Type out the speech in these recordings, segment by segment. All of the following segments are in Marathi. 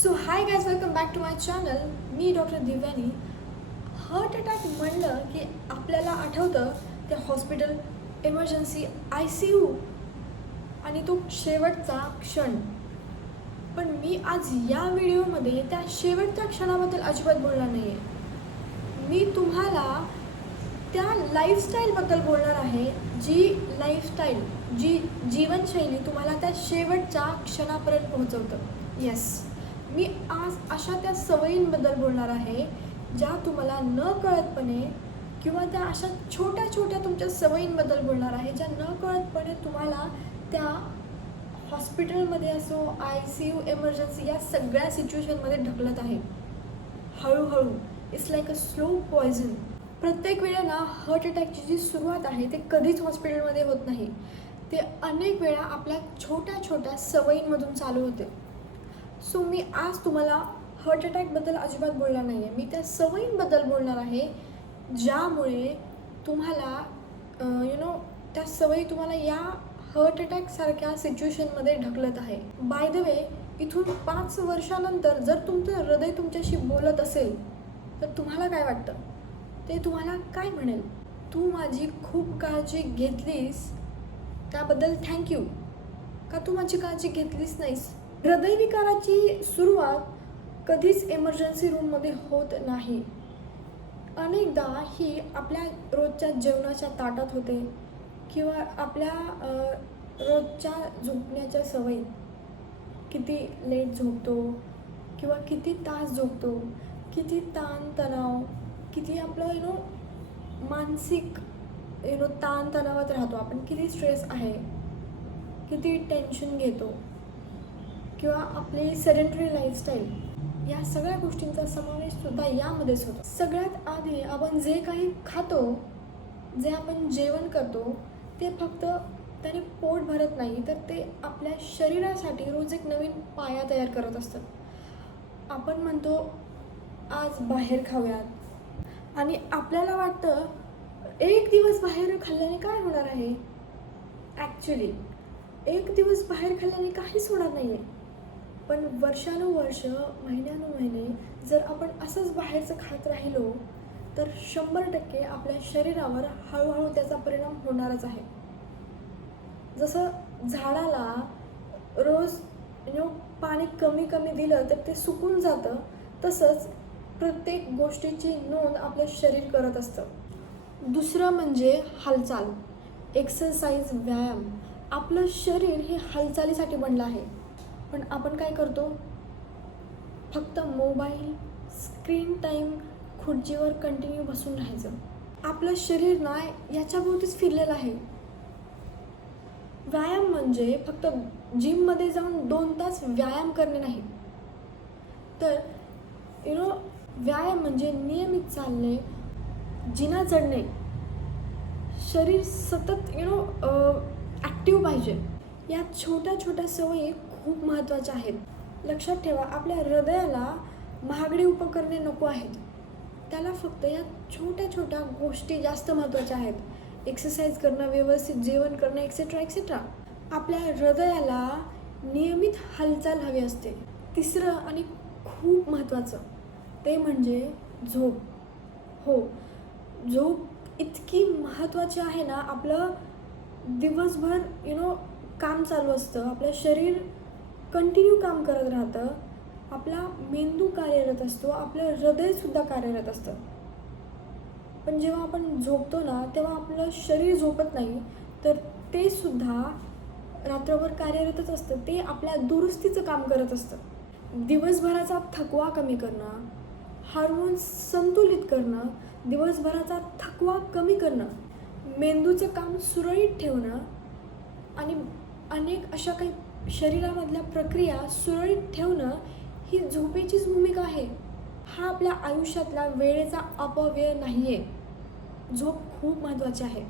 So hi guys, welcome back to my channel. मी डॉक्टर दिव्यानी. हार्ट अटॅक म्हणलं की आपल्याला आठवतं ते हॉस्पिटल, इमर्जन्सी, ICU आणि तो शेवटचा क्षण. पण मी आज या व्हिडिओमध्ये त्या शेवटच्या क्षणाबद्दल अजिबात बोलणार नाही आहे. मी तुम्हाला त्या लाईफस्टाईलबद्दल बोलणार आहे, जी लाईफस्टाईल, जी जीवनशैली तुम्हाला त्या शेवटच्या क्षणापर्यंत पोहोचवतं. येस, मी आज अशा त्या सवयींबद्दल बोलणार आहे, ज्या तुम्हाला न कळतपणे किंवा त्या अशा छोट्या छोट्या तुमच्या सवयींबद्दल बोलणार आहे, ज्या न कळतपणे तुम्हाला त्या हॉस्पिटलमध्ये असो, ICU, इमर्जन्सी या सगळ्या सिच्युएशनमध्ये ढकलत आहे. हळूहळू it's like a slow poison. प्रत्येक वेळेला हार्ट अटॅकची जी सुरुवात आहे ते कधीच हॉस्पिटलमध्ये होत नाही. ते अनेक वेळा आपल्या छोट्या छोट्या सवयींमधून चालू होते. सो मी आज तुम्हाला हार्ट अटॅकबद्दल अजिबात बोलणार नाही आहे. मी त्या सवयींबद्दल बोलणार आहे, ज्यामुळे तुम्हाला त्या सवयी तुम्हाला या हार्ट अटॅकसारख्या सिच्युएशनमध्ये ढकलत आहे. बाय द वे, इथून 5 वर्षानंतर जर तुमचं हृदय तुमच्याशी बोलत असेल तर तुम्हाला काय वाटतं? ते तुम्हाला काय म्हणेल? तू माझी खूप काळजी घेतलीस, त्याबद्दल थँक्यू. का तू माझी काळजी घेतलीस नाहीस? हृदयविकाराची सुरुवात कधीच इमर्जन्सी रूममध्ये होत नाही. अनेकदा ही आपल्या रोजच्या जेवणाच्या ताटात होते किंवा आपल्या रोजच्या झोपण्याच्या सवयी. किती लेट झोपतो किंवा किती तास झोपतो, किती ताणतणाव, किती आपलं मानसिक ताणतणावात राहतो आपण, किती स्ट्रेस आहे, किती टेन्शन घेतो, किंवा आपली सेडेंटरी लाईफस्टाईल, या सगळ्या गोष्टींचा समावेशसुद्धा यामध्येच होतो. सगळ्यात आधी आपण जे काही खातो, जे आपण जेवण करतो, ते फक्त त्याने पोट भरत नाही, तर ते आपल्या शरीरासाठी रोज एक नवीन पाया तयार करत असतं. आपण म्हणतो आज बाहेर खाऊयात, आणि आपल्याला वाटतं एक दिवस बाहेर खाल्ल्याने काय होणार आहे. ॲक्च्युली एक दिवस बाहेर खाल्ल्याने काहीच होणार नाही आहे. पण वर्षानुवर्ष, महिन्यानुमहिने जर आपण असंच बाहेरचं खात राहिलो तर 100% आपल्या शरीरावर हळूहळू त्याचा परिणाम होणारच आहे. जसं झाडाला रोज पाणी कमी कमी दिलं तर ते सुकून जातं, तसंच प्रत्येक गोष्टीची नोंद आपलं शरीर करत असतं. दुसरं म्हणजे हालचाल, एक्सरसाइज, व्यायाम. आपलं शरीर हे हालचालीसाठी बनलं आहे. पण आपण काय करतो? फक्त मोबाईल, स्क्रीन टाईम, खुर्चीवर कंटिन्यू बसून राहायचं. आपलं शरीर ना याच्याभोवतीच फिरलेलं आहे. व्यायाम म्हणजे फक्त जिममध्ये जाऊन 2 तास व्यायाम करणे नाही, तर व्यायाम म्हणजे नियमित चालणे, जिना चढणे, शरीर सतत ॲक्टिव्ह पाहिजे. या छोट्या छोट्या सवयी खूप महत्त्वाच्या आहेत. लक्षात ठेवा, आपल्या हृदयाला महागडी उपकरणे नको आहेत. त्याला फक्त या छोट्या छोट्या गोष्टी जास्त महत्त्वाच्या आहेत. एक्सरसाइज करणं, व्यवस्थित जेवण करणं, एक्सेट्रा एक्सेट्रा. आपल्या हृदयाला नियमित हालचाल हवी असते. तिसरं आणि खूप महत्त्वाचं ते म्हणजे झोप. हो, झोप इतकी महत्त्वाची आहे ना. आपलं दिवसभर काम चालू असतं, आपलं शरीर कंटिन्यू काम करत राहतं, आपला मेंदू कार्यरत असतो, आपलं हृदयसुद्धा कार्यरत असतं. पण जेव्हा आपण झोपतो ना, तेव्हा आपलं शरीर झोपत नाही, तर ते सुद्धा रात्रभर कार्यरतच असतं. ते आपल्या दुरुस्तीचं काम करत असतं. दिवसभराचा थकवा कमी करणं, हार्मोन्स संतुलित करणं, दिवसभराचा थकवा कमी करणं, मेंदूचं काम सुरळीत ठेवणं आणि अनेक अशा काही शरीरामधल्या प्रक्रिया सुरळीत ठेवणं, ही झोपेचीच भूमिका आहे. हा आपल्या आयुष्यातला वेळेचा अपव्यय नाही आहे. झोप खूप महत्त्वाची आहे.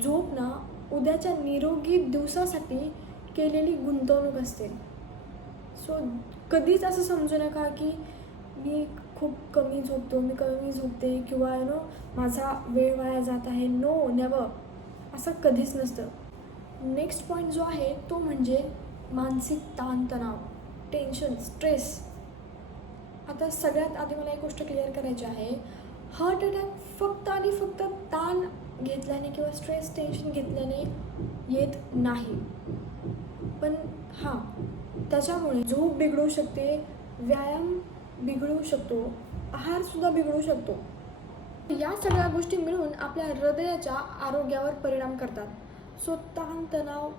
झोप ना उद्याच्या निरोगी दिवसासाठी केलेली गुंतवणूक असते. सो कधीच असं समजू नका की मी खूप कमी झोपतो, मी कमी झोपते, किंवा माझा वेळ वाया जात आहे. No, never. असं कधीच नसतं. नेक्स्ट पॉईंट जो आहे तो म्हणजे मानसिक ताणतणाव. Tension, stress. आता सगळ्यात आधी मला एक गोष्ट क्लिअर करायची आहे, हार्ट अटॅक फक्त आणि फक्त ताण घेतल्याने किंवा स्ट्रेस, टेन्शन घेतल्याने येत नाही. पण हां, त्याच्यामुळे झोप बिघडू शकते, व्यायाम बिघडू शकतो, आहारसुद्धा बिघडू शकतो. या सगळ्या गोष्टी मिळून आपल्या हृदयाच्या आरोग्यावर परिणाम करतात. सो ताण, तणाव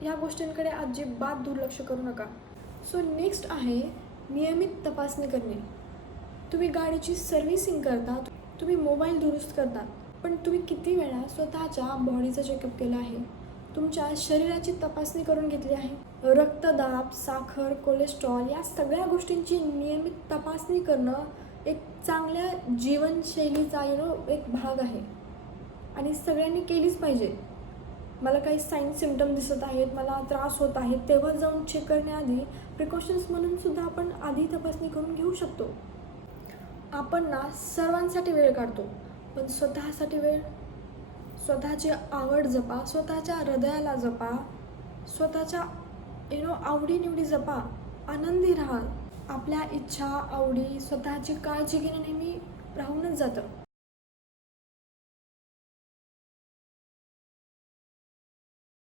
ह्या गोष्टींकडे अजिबात दुर्लक्ष करू नका. सो नेक्स्ट आहे नियमित तपासणी करणे. तुम्ही गाडीची सर्व्हिसिंग करता, तुम्ही मोबाईल दुरुस्त करता, पण तुम्ही किती वेळा स्वतःच्या बॉडीचं चेकअप केलं आहे? तुमच्या शरीराची तपासणी करून घेतली आहे? रक्तदाब, साखर, कोलेस्ट्रॉल या सगळ्या गोष्टींची नियमित तपासणी करणं एक चांगल्या जीवनशैलीचा एक भाग आहे आणि सगळ्यांनी केलीच पाहिजे. मला काही साईन सिम्पटम दिसत आहेत, मला त्रास होत आहेत, तेव्हा जाऊन चेक करण्याआधी प्रिकॉशन्स म्हणून सुद्धा आपण आधी तपासणी करून घेऊ शकतो. आपण सर्वांसाठी वेळ काढतो, पण स्वतःसाठी वेळ, स्वतःची आवड जपा, स्वतःच्या हृदयाला जपा, स्वतःच्या आवडीनिवडी जपा, आनंदी राहा. आपल्या इच्छा, आवडी, स्वतःची काळजी घेणं नेहमी राहूनच जातं.